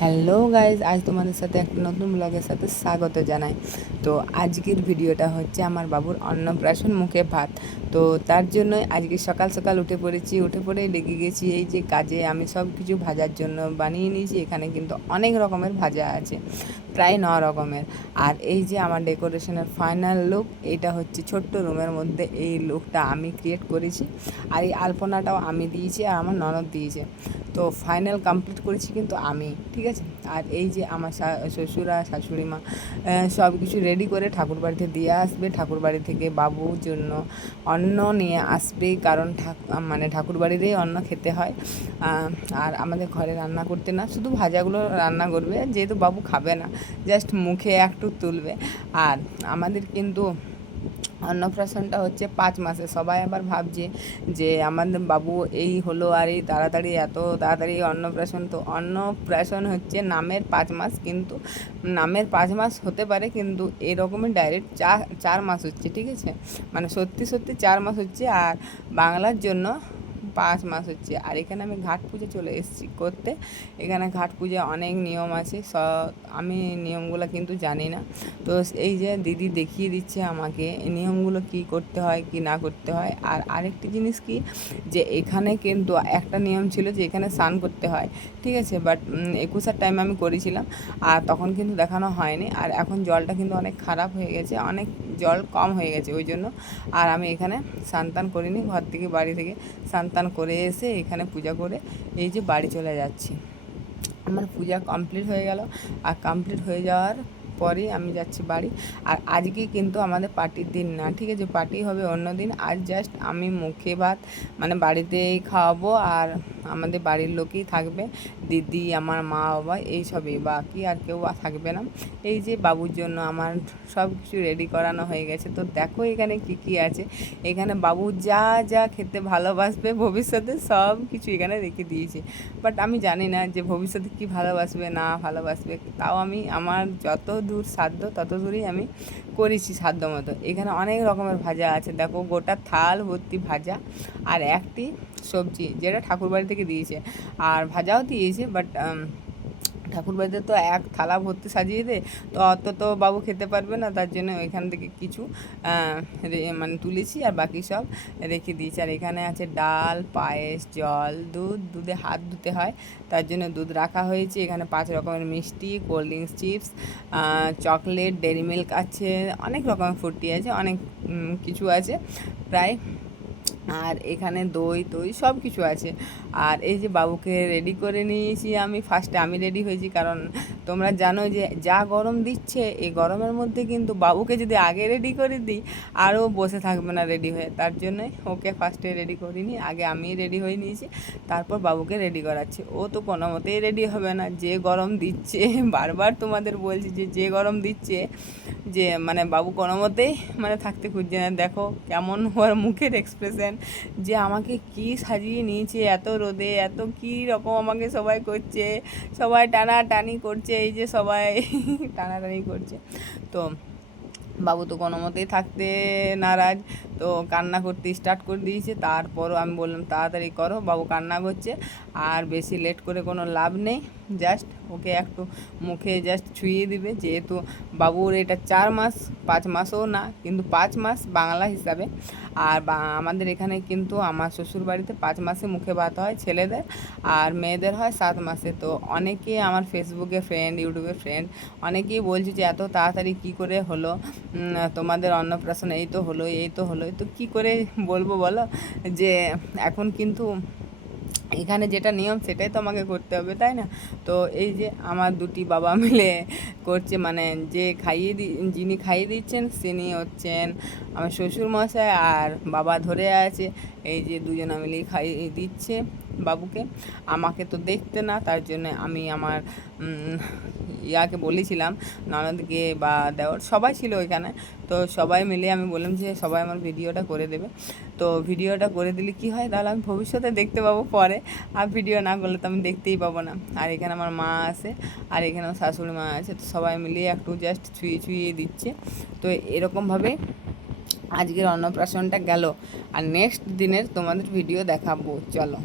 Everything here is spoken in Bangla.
হ্যালো গাইজ, আজ তোমাদের সাথে একটা নতুন ব্লগের সাথে স্বাগত জানাই। তো আজকের ভিডিওটা হচ্ছে আমার বাবুর অন্নপ্রাশন মুখে ভাত। তো তার জন্যই আজকে সকাল সকাল উঠে পড়েছি, উঠে পড়েই লেগে গেছি এই যে কাজে। আমি সব কিছু ভাজার জন্য বানিয়ে নিয়েছি। এখানে কিন্তু অনেক রকমের ভাজা আছে, প্রায় 9 রকমের। আর এই যে আমার ডেকোরেশনের ফাইনাল লুক, এটা হচ্ছে ছোট্ট রুমের মধ্যে এই লুকটা আমি ক্রিয়েট করেছি। আর এই আলপনাটাও আমি দিয়েছি আর আমার ননদ দিয়েছে। তো ফাইনাল কমপ্লিট করেছি কিন্তু আমি, ঠিক আছে। আর এই যে আমার শ্বশুরা শাশুড়ি মা সব কিছু রেডি করে ঠাকুর বাড়িতে দিয়ে আসবে। ঠাকুর বাড়ি থেকে বাবুর জন্য অন্ন নিয়ে আসবে, কারণ মানে ঠাকুর বাড়িতেই অন্ন খেতে হয়। আর আমাদের ঘরে রান্না করতে না, শুধু ভাজাগুলো রান্না করবে, যেহেতু বাবু খাবে না, জাস্ট মুখে একটু তুলবে। আর আমাদের কিন্তু অন্নপ্রাশনটা হচ্ছে 5 মাসে। সবাই আবার ভাবছে যে আমাদের বাবু এই হলো আর এই তাড়াতাড়ি এত তাড়াতাড়ি অন্নপ্রাশন। তো অন্নপ্রাশন হচ্ছে নামের 5 মাস, কিন্তু নামের 5 মাস হতে পারে, কিন্তু এরকমই ডাইরেক্ট 4 মাস হচ্ছে, ঠিক আছে। মানে সত্যি সত্যি 4 মাস হচ্ছে, আর বাংলার জন্য 5 মাস হচ্ছে। আর এখানে আমি ঘাট পুজো চলে এসেছি করতে। এখানে ঘাট পুজো অনেক নিয়ম আছে, আমি নিয়মগুলো কিন্তু জানি না। তো এই যে দিদি দেখিয়ে দিচ্ছে আমাকে এই নিয়মগুলো কি করতে হয় কি না করতে হয়। আর আরেকটি জিনিস কি, যে এখানে কিন্তু একটা নিয়ম ছিল যে এখানে স্নান করতে হয়, ঠিক আছে। বাট 21-এর টাইম আমি করেছিলাম, আর তখন কিন্তু দেখানো হয়নি। আর এখন জলটা কিন্তু অনেক খারাপ হয়ে গেছে, অনেক জল কম হয়ে গেছে, ওই জন্য আর আমি এখানে স্নান করিনি। ঘর থেকে বাড়ি থেকে স্নান করে এসে এখানে পূজা করে এই যে বাড়ি চলে যাচ্ছি। আমার পূজা কমপ্লিট হয়ে গেল, আর কমপ্লিট হয়ে যাওয়ার পরেই আমি যাচ্ছি বাড়ি। আর আজকে কিন্তু আমাদের পার্টির দিন না, ঠিক আছে, পার্টি হবে অন্য দিন। আজ জাস্ট আমি মুখে ভাত মানে বাড়িতেই খাওয়াবো, আর আমাদের বাড়ির লোকই থাকবে, দিদি, আমার মা বাবা, এইসবই, বাকি আর কেউ থাকবে না। এই যে বাবুর জন্য আমার সব কিছু রেডি করানো হয়ে গেছে। তো দেখো এখানে কি কি আছে। এখানে বাবু যা যা খেতে ভালোবাসবে ভবিষ্যতে সব কিছু এখানে রেখে দিয়েছি। বাট আমি জানি না যে ভবিষ্যতে কি ভালোবাসবে না ভালোবাসবে, তাও আমি আমার যত দূর সাধ্য তত দূরই আমি করেছি সাধ্য মতো। এখানে অনেক রকমের ভাজা আছে, দেখো গোটা থাল ভর্তি ভাজা, আর একটি সবজি যেটা ঠাকুরবাড়ি থেকে দিয়েছে। আর ভাজাও দিয়েছে, বাট ঠাকুরবাড়িতে তো এক থালা ভর্তি সাজিয়ে দে, তো অত তো বাবু খেতে পারবে না, তার জন্য ওইখান থেকে কিছু মানে তুলেছি, আর বাকি সব রেখে দিয়েছি। আর এখানে আছে ডাল, পায়েস, জল, দুধে হাত ধুতে হয়, তার জন্য দুধ রাখা হয়েছে। এখানে 5 রকমের মিষ্টি, cold drinks, chips, chocolate, dairy milk আছে, অনেক রকমের ফুর্তি আছে, অনেক কিছু আছে প্রায়। আর এখানে দই টই সব কিছু আছে। আর এই যে বাবুকে রেডি করে নিয়েছি আমি, ফার্স্টে আমি রেডি হয়েছি, কারণ তোমরা জানো যে যা গরম দিচ্ছে, এই গরমের মধ্যে কিন্তু বাবুকে যদি আগে রেডি করে দিই আরও বসে থাকবে না রেডি হয়ে, তার জন্যই ওকে ফার্স্টে রেডি করিনি, আগে আমি রেডি হয়ে নিয়েছি, তারপর বাবুকে রেডি করাচ্ছি। ও তো কোনো মতেই রেডি হবে না, যে গরম দিচ্ছে বারবার তোমাদের বলছি যে গরম দিচ্ছে, যে মানে বাবু কোনো মতেই মানে থাকতে খুঁজছে না। দেখো কেমন ওর মুখের এক্সপ্রেশন, যে আমাকে কি সাজিয়ে নিয়েছে এত রোদে, এত কী রকম আমাকে সবাই করছে, সবাই টানাটানি করছে, এই যে সবাই টানাটানি করছে। তো বাবু তো কোনো মতেই থাকতে নারাজ, তো কান্না করতে স্টার্ট করে দিয়েছে। তারপরও আমি বললাম তাড়াতাড়ি করো, বাবু কান্না করছে, আর বেশি লেট করে কোনো লাভ নেই। জাস্ট ওকে একটু মুখে জাস্ট ছুঁয়ে দিবে, যেহেতু বাবুর এটা 4 মাস, 5 মাসও না, কিন্তু 5 মাস বাংলা হিসাবে। আর আমাদের এখানে কিন্তু আমার শ্বশুর বাড়িতে 5 মাসে মুখে ভাত হয় ছেলেদের, আর মেয়েদের হয় 7 মাসে। তো অনেকেই আমার ফেসবুকে ফ্রেন্ড, ইউটিউবে ফ্রেন্ড, অনেকেই বলছে যে এত তাড়াতাড়ি কী করে হলো তোমাদের অন্নপ্রাশন, এই তো হলো এই তো হলো, তো কী করে বলবো বলো, যে এখন কিন্তু এখানে যেটা নিয়ম সেটাই তো আমাকে করতে হবে, তাই না। তো এই যে আমার দুটি বাবা মিলে করছে, মানে যে যিনি খাইয়ে দিচ্ছেন তিনি হচ্ছেন আমার শ্বশুরমশাই, আর বাবা ধরে আছে, এই যে দুজনে মিলেই খাইয়ে দিচ্ছে বাবুকে। আমাকে তো দেখতে না, তার জন্য আমি আমার ইয়াকে বলেছিলাম, ননদকে বা দেওর সবাই ছিল ওইখানে, তো সবাই মিলে আমি বললাম যে সবাই আমার ভিডিওটা করে দেবে। তো ভিডিওটা করে দিলে কি হয়, তাহলে আমি ভবিষ্যতে দেখতে পাবো পরে, আর ভিডিও না করলে তো আমি দেখতেই পাবো না। আর এখানে আমার মা আছে, আর এখানে আমার শাশুড়ি মা আছে, তো সবাই মিলিয়ে একটু জাস্ট ছুঁয়ে ছুঁয়ে দিচ্ছে। তো এরকমভাবে আজকের অন্নপ্রাশনটা গেল, আর নেক্সট দিনের তোমাদের ভিডিও দেখাবো, চলো।